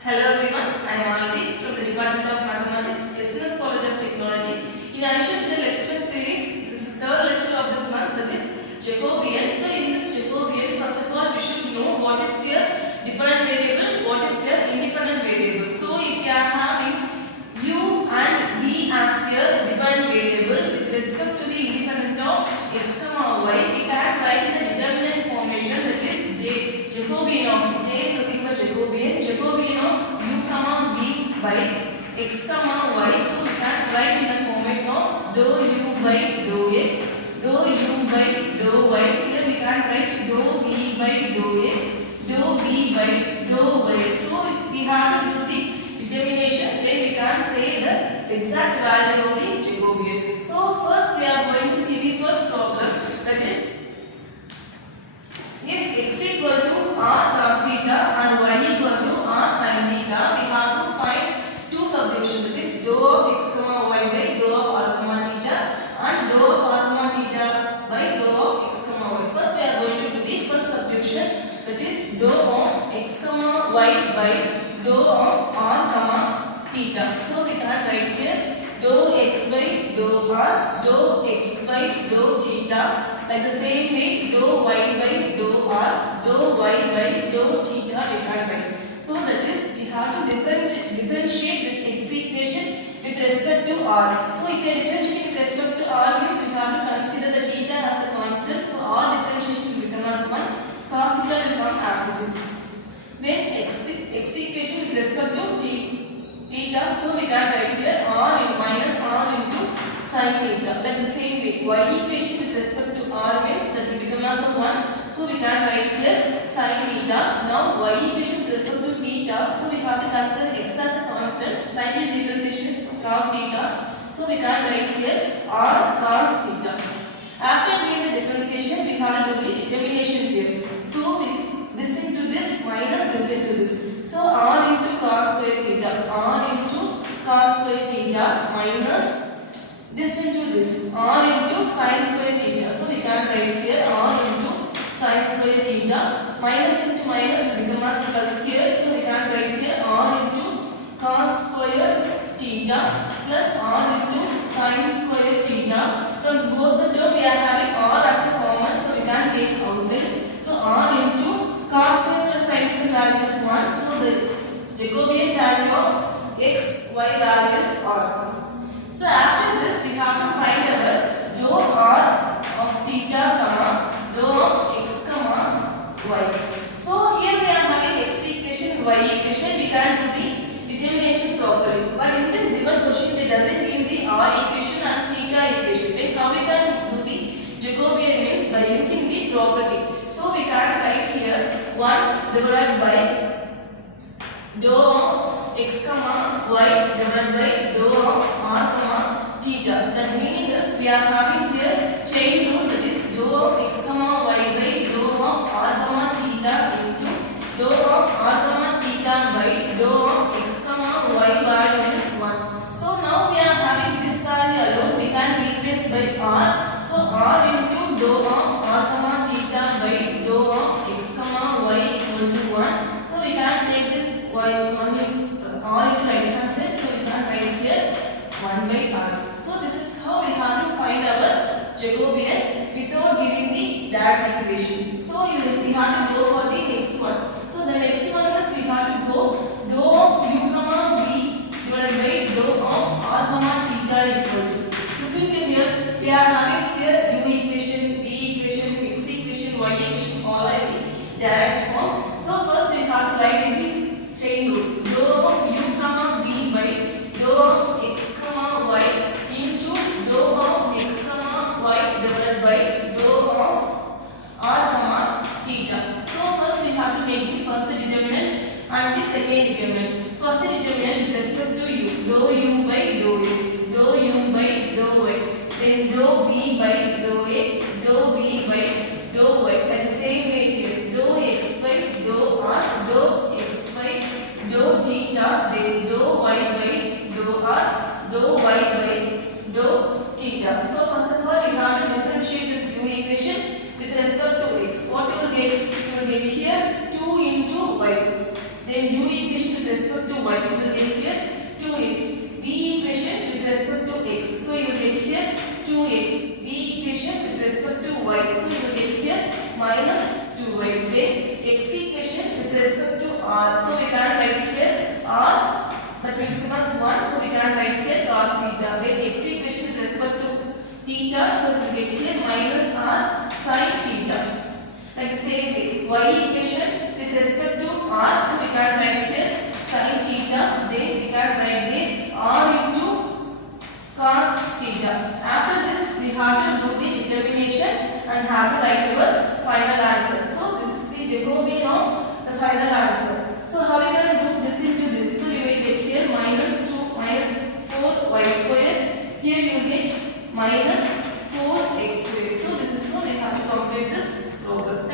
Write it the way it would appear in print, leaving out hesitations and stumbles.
Hello everyone, I am Malati from the Department of Mathematics, SNS College of Technology. In addition to the lecture series, this is the third lecture of this month, that is Jacobian. So in this Jacobian, first of all we should know what is your dependent variable, what is your independent variable. So if you are having u and v as your dependent variable with respect to the independent of x, y, we can write in the determinant formation, that is Jacobian of j is nothing but Jacobian of u comma v by x comma y. So we can write in the format of dou u by dou x, dou u by dou y. Here we can write dou v by dou x, dou v by dou y. So we have to do the determination, then we can say the exact value of the Jacobian. So first we are going to see the first problem, that is if x equal to r cos theta and y equal to r sin theta, we have to find two subdivisions, that is dou of x comma y by dou of r comma theta and dou of r comma theta by dou of x comma y. First we are going to do the first subdivision, that is dou of x comma y by dou of r comma theta. So we can write here dou x by dou r, dou x by dou theta. Like the same way, dou y by dou r, dou y by dou theta we can write. So that is, we have to differentiate this x equation with respect to r. So if you are differentiating with respect to r, means we have to consider the theta as a constant. So r differentiation will become as 1, cos theta will come as it is. Then x equation with respect to theta, so we can write here r in minus r into sin theta. Like the same way, y equation with respect to r means that will become as a 1. So we can write here sin theta. Now y equation with respect to theta, so we have to consider x as a constant. Sin theta differentiation is cos theta. So we can write here r cos theta. After doing the differentiation, we have to do the determination here. So this into this minus this into this. So r into cos square theta, r into cos square theta minus this into this, r into sin square theta. So we can write here r into sin square theta, minus into minus become as plus here. So we can write here r into cos square theta plus r into sin square theta. From both the term we are having r as a common, so we can take outside. So r into cos square plus sin square value is 1. So the Jacobian value of x, y value is r. So after this we have to find our dou r of theta comma dou of x comma y. So here we are having x equation, y equation, we can do the determination properly. But in this given question it doesn't give the r equation and theta equation. Then how we can do the Jacobian means by using the property. So we can write here 1 divided by dou of x comma y divided by dou of r comma theta. That meaning is we are having here chain rule, that is dou of x comma y by dou of r comma theta into dou of r comma theta by dou of x comma y value is 1. So now we are having this value alone, we can replace by r. So r into dou of r comma theta by dou of x comma y equal to 1. So we can take this y 1 into r into right hand side. So we can write here 1 by r. So this is how we have to find our Jacobian without giving the direct equations. So we have to go for the next one. So the next one is we have to go dou of u comma v divided by dou of r comma theta equal to. Look into here, we are having here u equation, v equation, x equation, y equation, all are in the direct form. So first we have to write in the chain rule dou of u comma v by dou of x comma y into dou of x comma y divided by dou of r comma theta. So first we have to make the first determinant and the second determinant. First determinant with respect to u, dou u by dou x, dou u by dou y, then dou v by dou x, dou v by dou y. Like the same way here, dou x by dou r, dou x by dou theta, then dou y by dou r, dou y by dou theta. So first of all we have to differentiate this u equation with respect to x. What you will get? You will get here 2 into y. Then u equation with respect respect to r. So we can write here r that will become as 1. So we can write here cos theta. Then x equation with respect to theta. So we will get here minus r sin theta. Like the same way, y equation with respect to r. So we can write here sin theta. Then we can write there r into cos theta. After this, we have to do the determination and have to write our final answer. So this is the Jacobian of the final answer. So how we can do this into this? So you will get here minus 4y square. Here you get minus 4x square. So this is how we have to complete this problem.